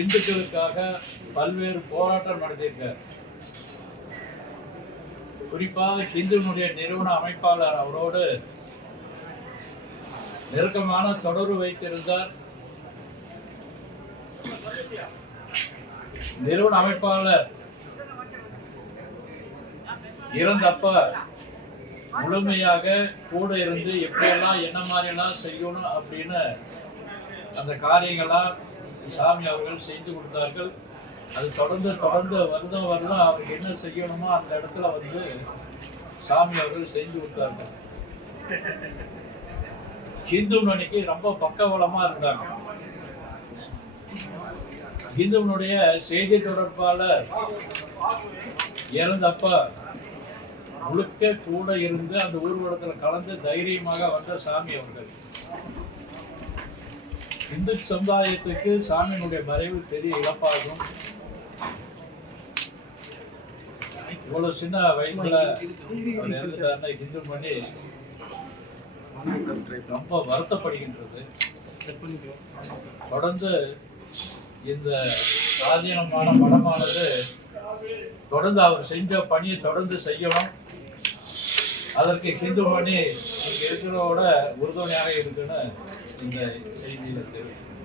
இந்துக்களுக்காக பல்வேறு போராட்டம் நடத்தியிருக்கார். குறிப்பாக ஹிந்துனுடைய நிறுவன அமைப்பாளர் அவரோடு நெருக்கமான தொடர்பு வைத்திருந்தார். நிறுவன அமைப்பாளர் இறந்தப்ப முழுமையாக கூட இருந்து எப்படியெல்லாம் என்ன மாதிரியெல்லாம் செய்யணும் அப்படின்னு அந்த காரியங்களாம் சாமி அவர்கள் செய்து கொடுத்தார்கள். அது தொடர்ந்து தொடர்ந்து வருடம் வருடம் அவருக்கு என்ன செய்யணுமோ அந்த இடத்துல வந்து சாமி அவர்கள் செஞ்சு கொடுத்தார்கள். ஹிந்து மணிக்கு ரொம்ப பக்கவளமா இருந்தாங்க. ஹிந்துவனுடைய செய்தி தொடர்பாளர் இறந்தப்ப முழுக்க கூட இருந்து அந்த ஊர்வலத்தில் கலந்து தைரியமாக வந்த சாமி அவர்கள். இந்து சமுதாயத்துக்கு சாமியினுடைய மறைவு பெரிய இழப்பாகும். இவ்வளவு சின்ன வயசுல இறந்துட்டாருன்னா இந்து பண்ணி ரொம்ப வருத்தப்படுகின்றது. தொடர்ந்து இந்த சாதீனமான படமானது தொடர்ந்து அவர் செஞ்ச பணியை தொடர்ந்து செய்யணும். அதற்கு ஹிந்து மணி இங்க இருக்கிறவோட உறுதுணையாக இருக்குன்னு இந்த செய்தியில தெரிவிக்கிறேன்